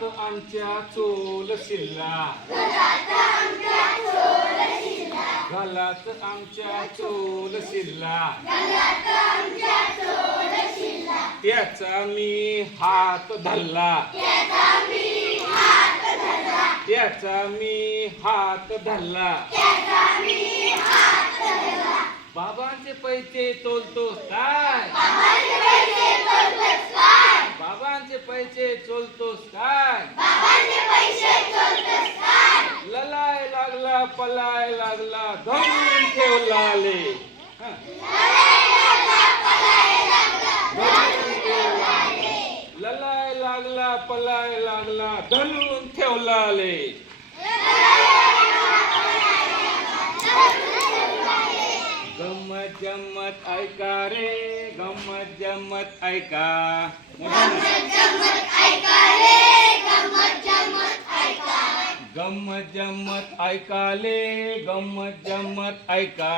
घरात आमच्या चोल शिल्ला घरात आमच्या चोल शिल्ला त्याचा मी हात धरला त्याचा मी हात धरला बाबांचे पैसे चोलतोस काय बाबांचे पैसे चोलतोस काय ललाय लागला पलाय लागला धरून ठेवलाले ललाय लागला पलाय लागला धरून ठेवलाले गम्मत जम्मत ऐका रे गम्मत जम्मत ऐका गम्मत जम्मत ऐका गम्मत जम्मत ऐका ले गम्मत जम्मत ऐका